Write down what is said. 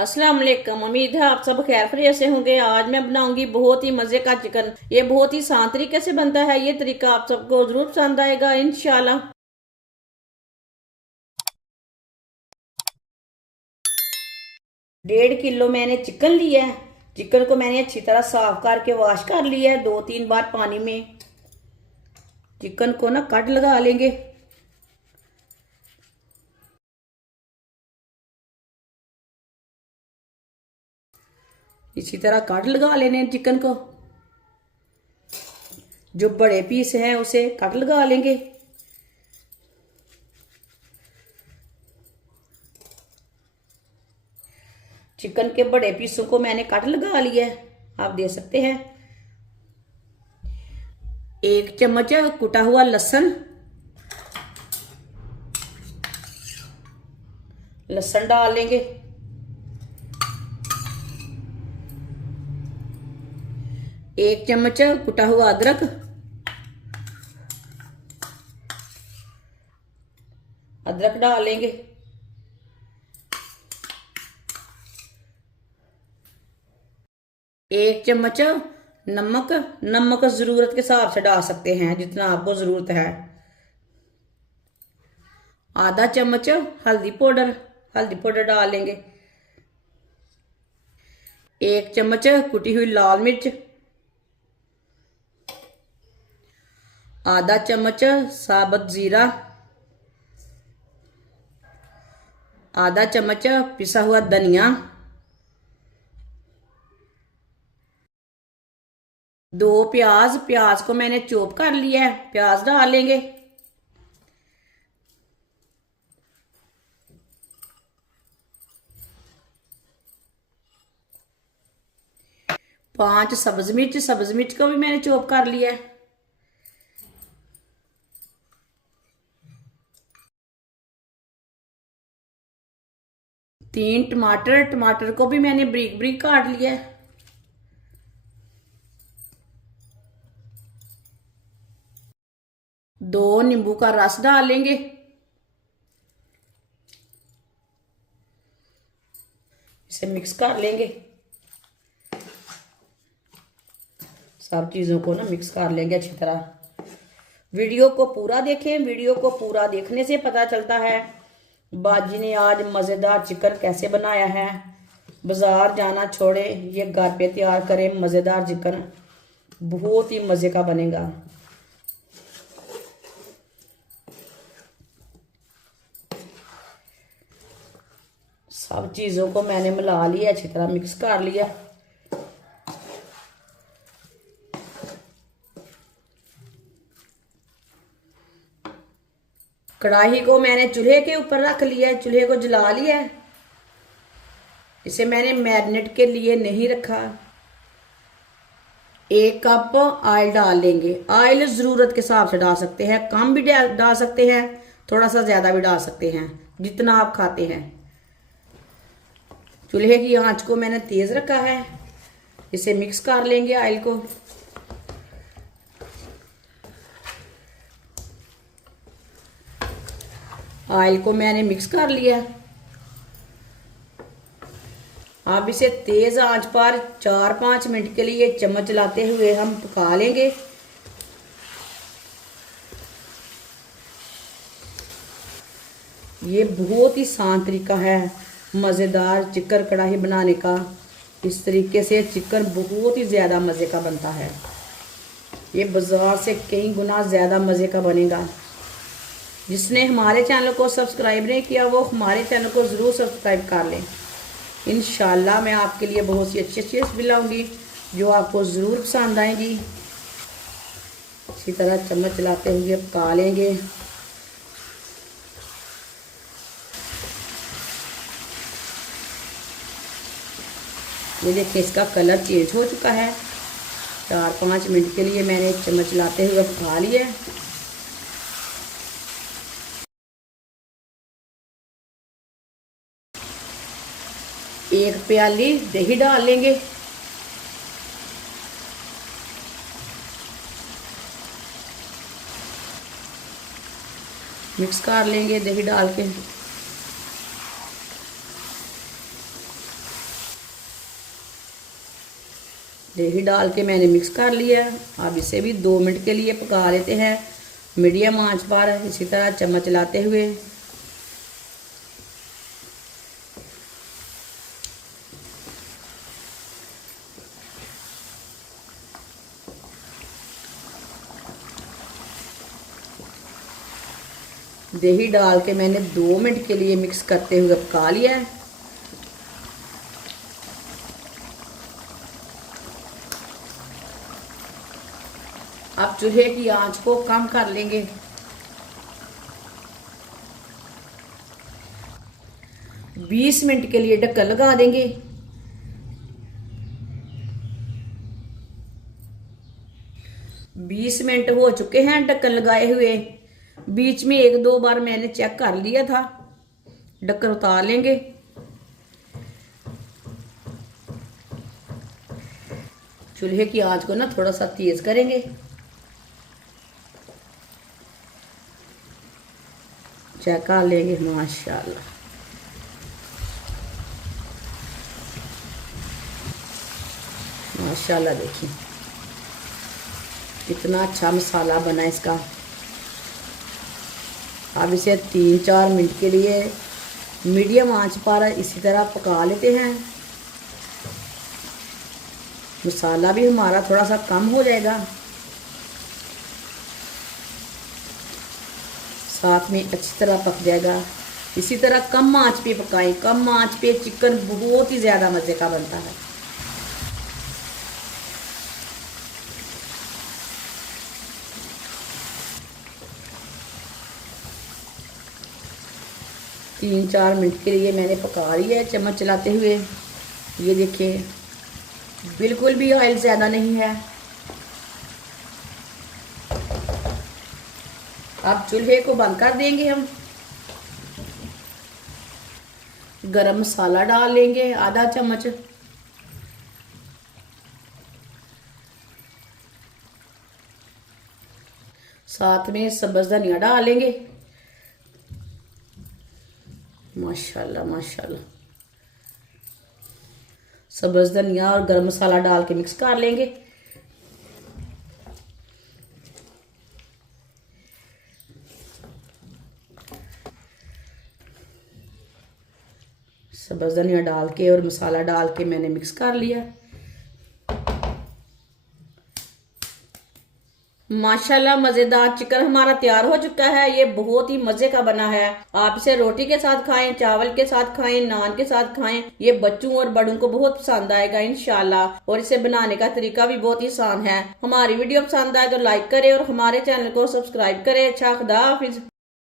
अस्सलाम वालेकुम। उम्मीद है आप सब खैर खैरियत से होंगे। आज मैं बनाऊंगी बहुत ही मजे का चिकन। ये बहुत ही आसान तरीके से बनता है। ये तरीका आप सबको जरूर पसंद आएगा इंशाल्लाह। 1.5 किलो मैंने चिकन लिया है। चिकन को मैंने अच्छी तरह साफ करके वॉश कर लिया है 2-3 बार पानी में। चिकन को ना कट लगा लेंगे। इसी तरह कट लगा लेने चिकन को। जो बड़े पीस हैं उसे कट लगा लेंगे। चिकन के बड़े पीसों को मैंने कट लगा लिया है, आप देख सकते हैं। 1 चम्मच कुटा हुआ लहसुन डाल लेंगे। 1 चम्मच कुटा हुआ अदरक डाल लेंगे। 1 चम्मच नमक जरूरत के हिसाब से डाल सकते हैं, जितना आपको जरूरत है। आधा चम्मच हल्दी पाउडर डाल लेंगे। 1 चम्मच कुटी हुई लाल मिर्च। आधा चम्मच साबुत जीरा। आधा चम्मच पिसा हुआ धनिया। 2 प्याज को मैंने चॉप कर लिया है, प्याज डाल लेंगे। 5 सब्ज मिर्च को भी मैंने चॉप कर लिया है। 3 टमाटर को भी मैंने ब्रीक ब्रीक काट लिया है। 2 नींबू का रस डाल लेंगे। इसे मिक्स कर लेंगे। सब चीजों को ना मिक्स कर लेंगे अच्छी तरह। वीडियो को पूरा देखें। वीडियो को पूरा देखने से पता चलता है बाजी ने आज मजेदार चिकन कैसे बनाया है। बाजार जाना छोड़े, ये घर पे तैयार करें मजेदार चिकन, बहुत ही मजे का बनेगा। सब चीजों को मैंने मिला लिया, अच्छी तरह मिक्स कर लिया। कढ़ाई को मैंने चूल्हे के ऊपर रख लिया है, चूल्हे को जला लिया है। इसे मैंने मैरिनेट के लिए नहीं रखा। 1 कप ऑयल डाल लेंगे। ऑयल जरूरत के हिसाब से डाल सकते हैं, कम भी डाल सकते हैं, थोड़ा सा ज्यादा भी डाल सकते हैं, जितना आप खाते हैं। चूल्हे की आंच को मैंने तेज रखा है। इसे मिक्स कर लेंगे ऑयल को। ऑयल को मैंने मिक्स कर लिया। अब इसे तेज आंच पर 4-5 मिनट के लिए चम्मच चलाते हुए हम पका लेंगे। ये बहुत ही आसान तरीका है मज़ेदार चिकन कढ़ाई बनाने का। इस तरीके से चिकन बहुत ही ज़्यादा मज़े का बनता है। ये बाजार से कई गुना ज़्यादा मज़े का बनेगा। जिसने हमारे चैनल को सब्सक्राइब नहीं किया वो हमारे चैनल को ज़रूर सब्सक्राइब कर लें। इंशाल्लाह मैं आपके लिए बहुत सी अच्छी अच्छी रेसिपी लाऊंगी जो आपको ज़रूर पसंद आएंगी। इसी तरह चम्मच चलाते हुए पका लेंगे। ये देखिए इसका कलर चेंज हो चुका है। 4-5 मिनट के लिए मैंने चम्मच चलाते हुए पका लिया। एक प्याली दही डाल लेंगे। मिक्स कर लेंगे दही डाल के। दही डाल के मैंने मिक्स कर लिया। अब इसे भी 2 मिनट के लिए पका लेते हैं मीडियम आंच पर, इसी तरह चम्मच चलाते हुए। दही डाल के मैंने 2 मिनट के लिए मिक्स करते हुए पका लिया है। अब चूल्हे की आंच को कम कर लेंगे। बीस मिनट के लिए ढक्कन लगा देंगे। बीस मिनट हो चुके हैं ढक्कन लगाए हुए। बीच में 1-2 बार मैंने चेक कर लिया था। ढक्कन उतार लेंगे। चूल्हे की आंच को ना थोड़ा सा तेज करेंगे। चेक कर लेंगे। माशाल्लाह, माशाल्लाह, देखिए कितना अच्छा मसाला बना इसका। अब इसे 3-4 मिनट के लिए मीडियम आंच पर इसी तरह पका लेते हैं। मसाला भी हमारा थोड़ा सा कम हो जाएगा, साथ में अच्छी तरह पक जाएगा। इसी तरह कम आंच पे पकाएं। कम आंच पे चिकन बहुत ही ज़्यादा मज़े का बनता है। तीन 4 मिनट के लिए मैंने पका लिया है चम्मच चलाते हुए। ये देखिए बिल्कुल भी ऑयल ज़्यादा नहीं है। अब चूल्हे को बंद कर देंगे। हम गरम मसाला डाल लेंगे आधा चम्मच। साथ में सब्ज़ धनिया डाल लेंगे। माशाल्लाह, माशाल्लाह। सब्ज़ धनिया और गरम मसाला डाल के मिक्स कर लेंगे। सब्ज़ धनिया डाल के और मसाला डाल के मैंने मिक्स कर लिया। माशाल्लाह, मज़ेदार चिकन हमारा तैयार हो चुका है। ये बहुत ही मज़े का बना है। आप इसे रोटी के साथ खाएं, चावल के साथ खाएं, नान के साथ खाएं। ये बच्चों और बड़ों को बहुत पसंद आएगा इंशाल्लाह। और इसे बनाने का तरीका भी बहुत ही आसान है। हमारी वीडियो पसंद आए तो लाइक करें और हमारे चैनल को सब्सक्राइब करें। अच्छा, खुदा हाफिज।